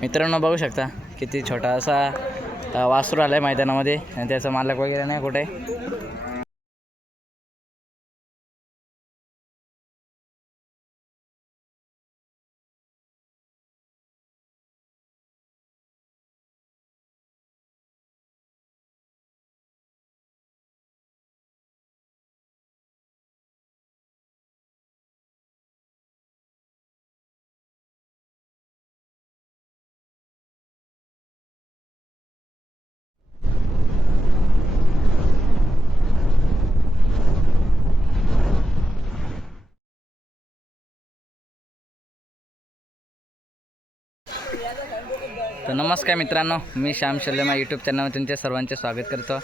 मित्रांनो बघू शकता किती छोटा असा वासरू आला आहे मैदानामध्ये आणि त्याचा मालक वगैरे नाही कुठे. तर नमस्कार मित्रांनो मी श्याम शर्मा यूट्यूब चॅनलवर तुमच्या सर्वांचे स्वागत करतो.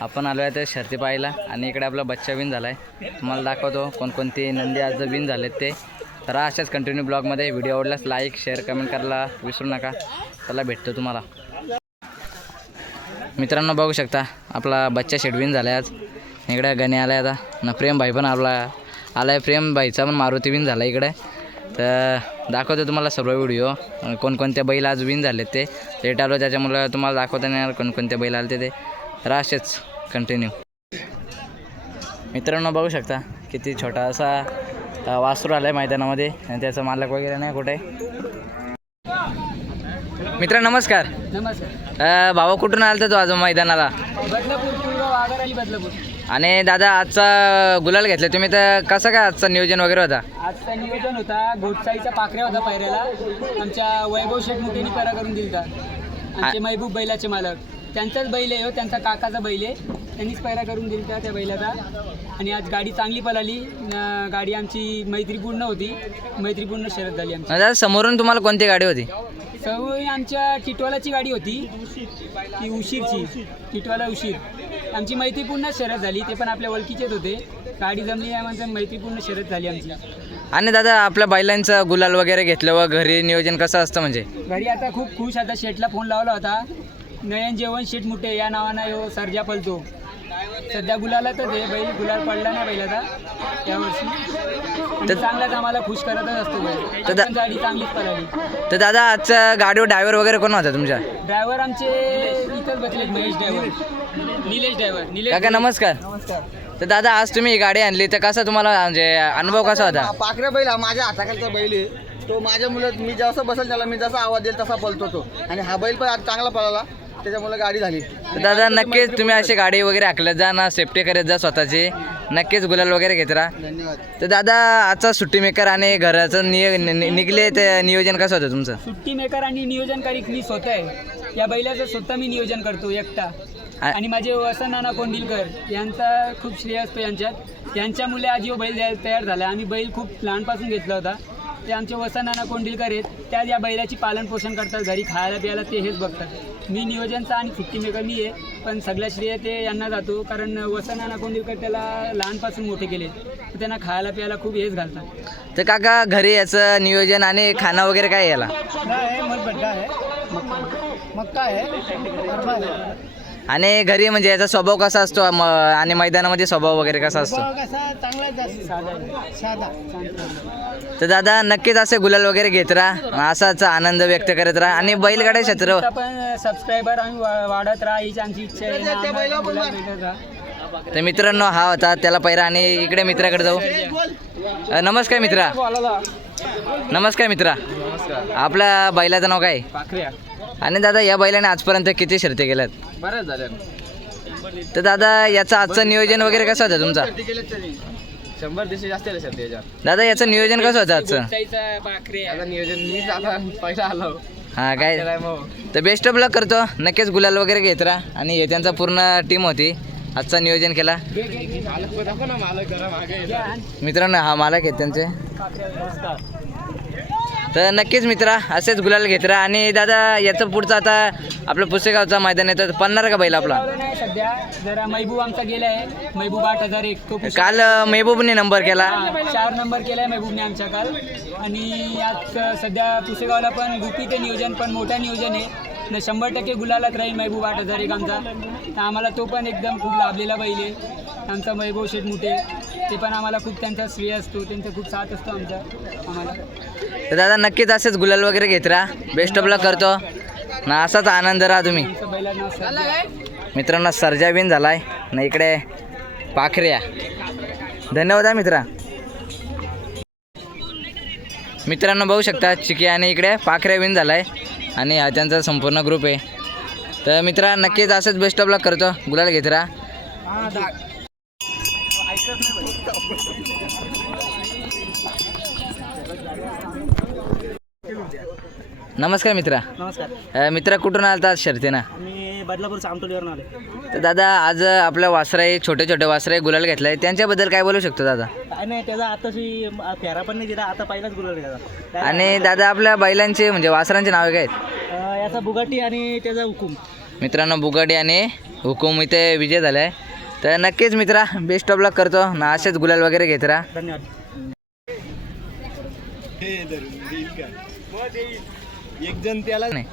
आपण आलो आहे तर शर्ती पाहायला आणि इकडे आपला बच्चा विन झाला आहे तुम्हाला दाखवतो कोणकोणती नंदी आज विन झालेत ते. तर अशाच कंटिन्यू ब्लॉगमध्ये व्हिडिओ आवडल्यास लाईक शेअर कमेंट करायला विसरू नका. त्याला भेटतो तुम्हाला. मित्रांनो बघू शकता आपला बच्चा शेडविन झाला आहे आज. इकडे गणे आला आहे आता. न प्रेम भाई पण आपला आला आहे प्रेम भाईचा पण मारुती विन झाला इकडे. तर दाखवतो तुम्हाला सर्व व्हिडिओ कोणकोणते बैल आज विन झाले ते. लेट आलो त्याच्यामुळं तुम्हाला दाखवता नाही येणार कोणकोणते बैल आले ते. तर असेच कंटिन्यू मित्रांनो बघू शकता किती छोटा असा वासरू आला आहे मैदानामध्ये. आणि त्याचा मालक वगैरे नाही कुठे. मित्र नमस्कार. नमस्कार. भावा कुठून आलता तू आज मैदानाला? आणि बदलापूर आणि दादा आजचा गुलाल घेतला. तुम्ही तर कसं काय आजचं नियोजन वगैरे होता? आजचा नियोजन होता घोटसाईचा पाखऱ्या होता पायऱ्याला. आमच्या वैभव शेठ मुकेनी परा करून दिलता. आमचे महबूब बैलाचे मालक. त्यांचाच बैल आहे हो त्यांचा काकाचा बैल आहे. त्यांनीच पैरा करून दिलता त्या बैलाचा. आणि आज गाडी चांगली पळाली. न- गाडी आमची मैत्रीपूर्ण होती. मैत्रीपूर्ण शरद झाली आमची. दादा समोरून तुम्हाला कोणती गाडी होती? सवय आमच्या टिटवालाची गाडी होती. ती उशीरची. टिटवाला उशीर. आमची मैत्रीपूर्ण शर्यत झाली ते पण आपल्या ओळखीचेच होते. गाडी जमली यामध्ये मैत्रीपूर्ण शर्यत झाली आमची. आणि दादा आपल्या बैलांचं गुलाल वगैरे घेतलं व घरी नियोजन कसं असतं म्हणजे? घरी आता खूप खुश आता शेटला फोन लावला होता. नयन जेवण शेट मुठे या नावानं यो सर्जा पलतो सध्या गुलाला तर ते बैल गुलाल पडला नाही बैलाचा यावर्षी आणि चांगलाच आम्हाला खुश करतच असतो बैल. तर दा- गाडी चांगलीच पळाली तर दादा आजच्या गाडीवर ड्रायव्हर वगैरे कोण होता तुमच्या? ड्रायव्हर आमचे इथंच बसलेत महेश ड्रायव्हर. निलेश ड्रायव्हर. निलेश काका नमस्कार. नमस्कार. तर दादा आज तुम्ही ही गाडी आणली तर कसा तुम्हाला म्हणजे अनुभव कसा होता? पाखऱ्या बैल हा माझ्या हाताखालचा बैल आहे. तो माझ्या मुलं मी जसं बसेल त्याला मी जसा आवाज देईल तसा पळतो तो. आणि हा बैल पण आज चांगला पळाला. त्याच्यामुळे गाडी झाली. तर दादा नक्कीच तुम्ही अशी गाडी वगैरे आखल्यात जा ना सेफ्टी करत जा स्वतःची. नक्कीच गुलाल वगैरे घेत राहा. धन्यवाद. तर दादा आजचा सुट्टी मेकर आणि घराचं निय नि- नि- निघले ते नियोजन कसं होतं तुमचं? सुट्टी मेकर आणि नियोजनकारी मी स्वतः आहे. या बैलाचं स्वतः मी नियोजन करतो एकटा. आ- आणि माझे वसन नाना कोंडिलकर यांचा खूप श्रेय असतो यांच्यात. यांच्यामुळे आज यो बैल द्यायला तयार झाला. आम्ही बैल खूप लहानपासून घेतला होता. ते आमचे वसन नाना कोंडिलकर आहेत. त्या या बैलाची पालन पोषण करतात घरी खायला प्यायला ते हेच बघतात. मी नियोजनचा आणि सुट्टी मेकर मी आहे पण सगळ्या श्रेय ते यांना जातो. कारण वसन नाना कोंडिलकर त्याला लहानपासून मोठे केले. तर त्यांना खायला प्यायला खूप हेच घालतात. तर काका घरी याचं नियोजन आणि खाणं वगैरे काय याला? आहे? मक्का आहे? आणि घरी म्हणजे याचा स्वभाव कसा असतो? म- आणि मैदानामध्ये स्वभाव वगैरे कसा असतो? कसा? चांगला साधा साधा. तर दादा नक्कीच असे गुलाल वगैरे घेत राहा. असाच आनंद व्यक्त करत राहा. आणि बैलगाड्या क्षेत्र पण सबस्क्रायबर आम्ही वा- वाढत राहा. हीच आमची इच्छा आहे. आणि आम्हाला गुलाब भेटत राहा. तर मित्रांनो हा होता त्याला पहिरा. आणि इकडे मित्राकडे जाऊ. अ, नमस्कार मित्रा. नमस्कार मित्रा. आपल्या बैलाचं नाव काय? पाखऱ्या. आणि दादा या बैलाने आजपर्यंत किती शर्ती केल्यात? बरंच झालं तर दादा याचं आजचं नियोजन वगैरे कसं होतं तुमचा? शंभर दिवशी जास्त दादा याचं नियोजन कसं होतं आजचं? नियोजन आता पैसा आलो. हा काय? तर बेस्ट ऑफ लक करतो. नक्कीच गुलाल वगैरे घेत राहा. आणि हे त्यांचा पूर्ण टीम होती. आजचा नियोजन केला. ना मालक जरा मागे मित्रांनो हा मालक आहेत त्यांचे. तर नक्कीच मित्रा असेच गुलाल घेत राहा. आणि दादा याचं पुढचं आता आपलं पुसेगावचा मैदान येतं पन्नार का बैल आपला? नाही सध्या. जरा महबूब आमचा गेलाय महबूब आठ हजार एक. तो काल अं, मेहबूबने नंबर केला. चार नंबर केलाय महबूबने आमच्या काल. आणि आज सध्या पुसेगावला पण गुपी ते नियोजन पण मोठं नियोजन आहे. न शंभर टक्के गुलालात राहील महबूब आठ हजार एक आमचा. तर आम्हाला तो पण एकदम खूप लाभलेला बैल आहे. आमचा वैभव शेठ मुठे. ते पण आम्हाला खूप त्यांचा श्रेय असतो. त्यांचा खूप साथ असतो आमचा. आम्हाला. तर दादा नक्कीच असेच गुलाल वगैरे घेत राहा. बेस्ट ऑफ लक करतो. ना असाच आनंद राहा तुम्ही. मित्रांना मित्रांनो सर्जा बिन झालाय. ना इकडे पाखऱ्या. धन्यवाद हा मित्रा. मित्रांनो बघू शकता चिकी आणि इकडे पाखऱ्या बिन झालाय. आणि हा त्यांचा संपूर्ण ग्रुप आहे. तर मित्रा नक्कीच असंच बेस्ट ऑफ लक करतो. गुलाल घेत राहा. नमस्कार मित्रा. नमस्कार. अ, मित्रा कुठून आलता शर्तीनं? मी बदलापूरचा आमटोलीवरून आलो तर दादा आज आपल्या वासराई छोटे छोटे वासराई गुलाल घेतलाय. त्यांच्याबद्दल काय बोलू शकतो दादा? काय नाही त्याचा आताशी फेरा पण नाही दिला. आता पहिलाच गुलाल त्याचा. त्या- आणि दादा आपल्या बैलांचे म्हणजे वासरांचे नावे काय आहेत? अं, याचा बुगाटी आणि त्याचा हुकूम. मित्रांनो बुगाडी आणि हुकुम इथे विजय झालाय. तर नक्कीच मित्रा बेस्ट ऑफ लक करतो. ना असेच गुलाल वगैरे घेत राहा. धन्यवाद. नाही.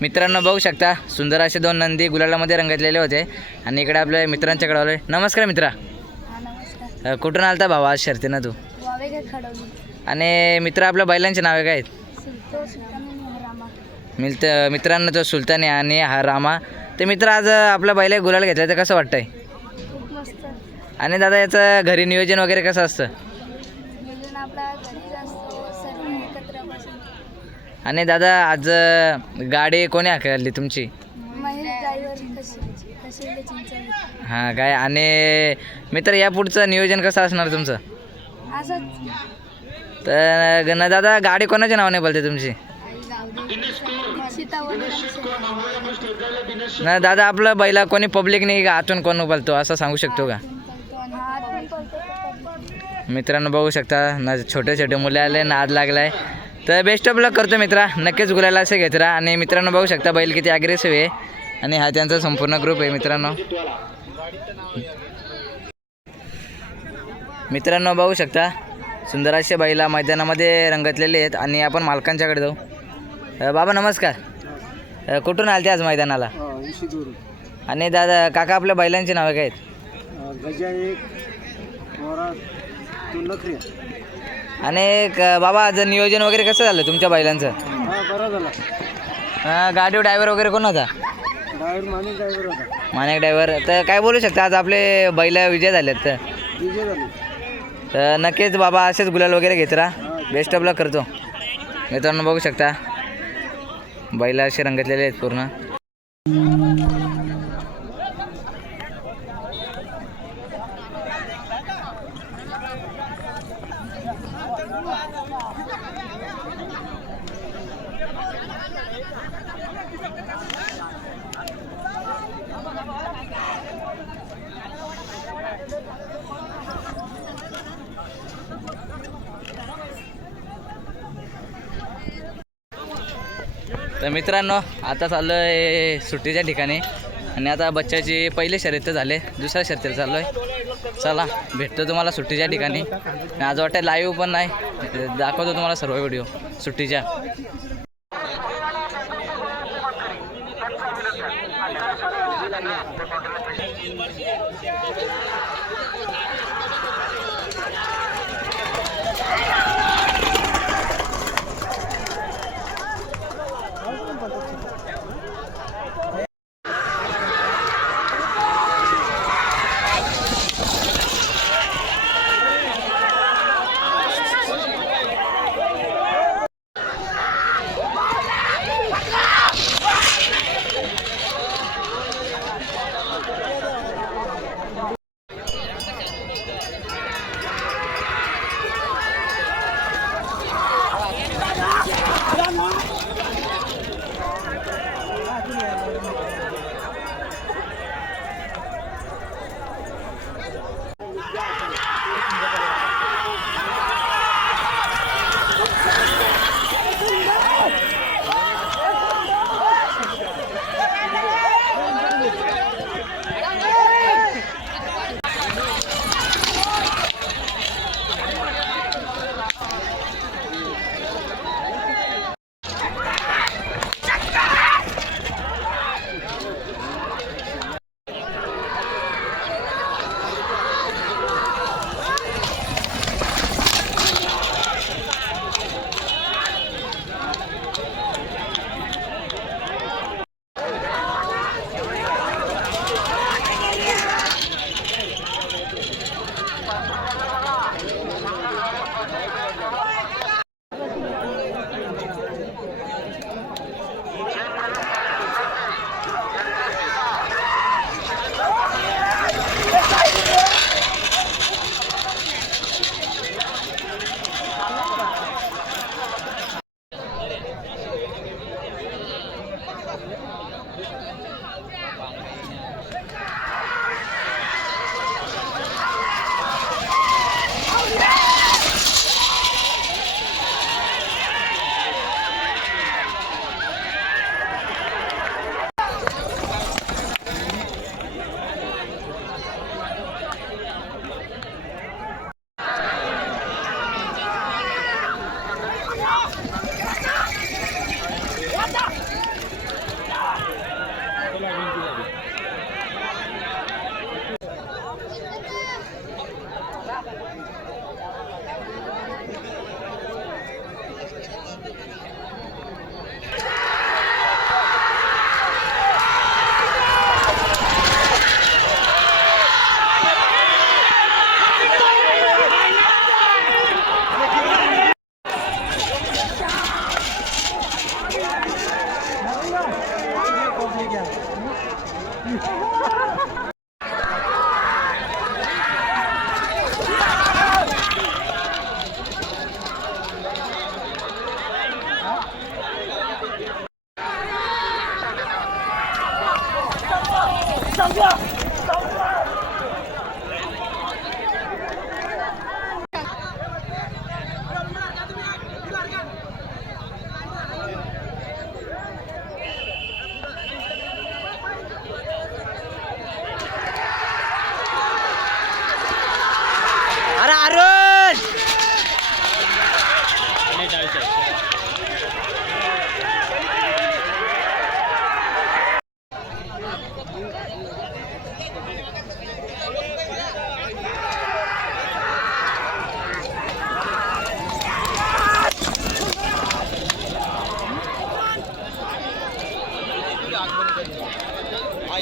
मित्रांनो बघू शकता सुंदर असे दोन नंदी गुलालामध्ये रंगतलेले होते. आणि इकडे आपल्या मित्रांच्याकडे आलोय. नमस्कार मित्रा. हा अ, कुठून आलता भावा? आज शर्तीनं तू? आणि मित्र आपल्या बैलांचे नावे काय आहेत? मित्रांनो तो सुलतानी आणि हा रामा. ते मित्र आज आपला बैला गुलाल घेतला तर कसं वाटतंय? आणि दादा याचं घरी नियोजन वगैरे कसं असतं? आणि दादा आज गाडी कोणी हाकलली तुमची? हां काय? आणि मित्र या पुढचं नियोजन कसं असणार तुमचं? तर दादा गाडी कोणाच्या नावाने बोलते तुमची? नाही दादा आपलं बैला कोणी पब्लिक नाही का? आतून कोण उबलतो असं सांगू शकतो का? मित्रांनो बघू शकता ना छोटे छोटे मुले आले नाद लागलाय. तर बेस्ट ऑफ लक करतो मित्रा. नक्कीच गुलाला असे घेत राहा. आणि मित्रांनो बघू शकता बैल किती अग्रेसिव्ह आहे. आणि हा त्यांचा संपूर्ण ग्रुप आहे मित्रांनो. मित्रांनो बघू शकता सुंदर असे बैला मैदानामध्ये रंगतलेले आहेत. आणि आपण मालकांच्याकडे जाऊ. बाबा नमस्कार. अ, कुठून आलते आज मैदानाला? आणि दादा काका आपल्या बैलांची नावे काय आहेत? गजा एक मोरा नखरी आणि क- बाबा आज नियोजन वगैरे कसं झालं तुमच्या बैलांचं? हा बरा झाला. अं, गाडी ड्रायव्हर वगैरे कोण होता? ड्रायव्हर माने ड्रायव्हर होता. मानेक ड्रायव्हर. तर काय बोलू शकता आज आपले बैल विजय झालेत तर? विजय झाली. तर नक्कीच बाबा असेच गुलाल वगैरे घेत राहा. बेस्ट ऑफ लक करतो. मित्रांनो बघू शकता. बैला असे रंगतलेले आहेत पूर्ण. तर मित्रांनो आता चाललो आहे सुट्टीच्या ठिकाणी. आणि आता बच्चाची पहिले शर्यत तर झाले दुसऱ्या शर्यतीला चाललो आहे चला भेटतो तुम्हाला सुट्टीच्या ठिकाणी. आणि आज वाटतं लाईव्ह पण नाही दाखवतो तुम्हाला सर्व व्हिडिओ सुट्टीच्या.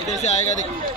इधर से आएगा देख।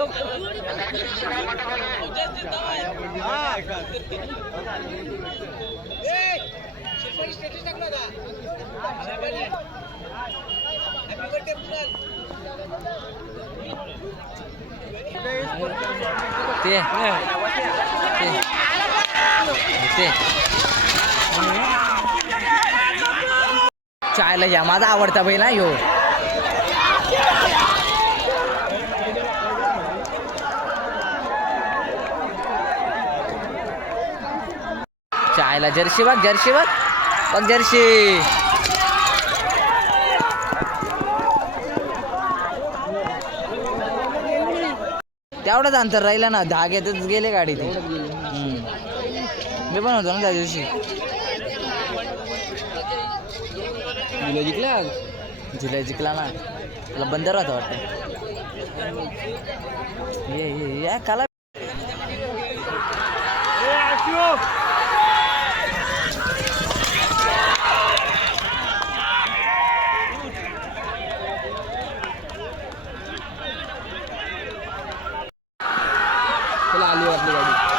ते. ते. चायला या माझा आवडता बैल ना ह्यो. चायला जर्सी बघ जर्सी बघ. बघ जर्सी. तेवढंच अंतर राहिलं ना धाग्यातच गेले गाडी ते. मी पण होतो ना त्या दिवशी. जिल्हा जिंकला जिल्हा जिंकला ना. त्याला बंदर होता वाटतं. ये ये या काला चला आली आपली गाडी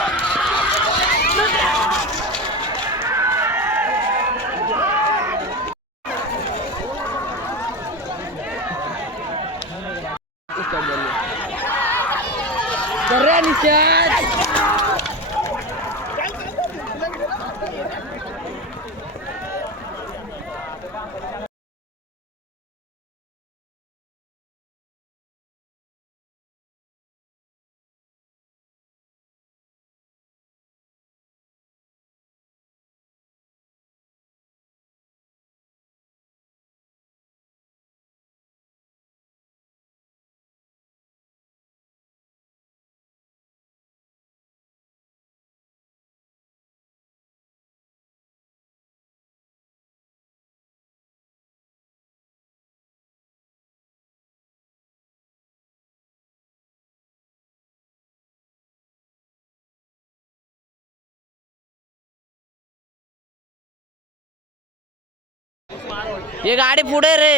ये गाडी पुढे रे.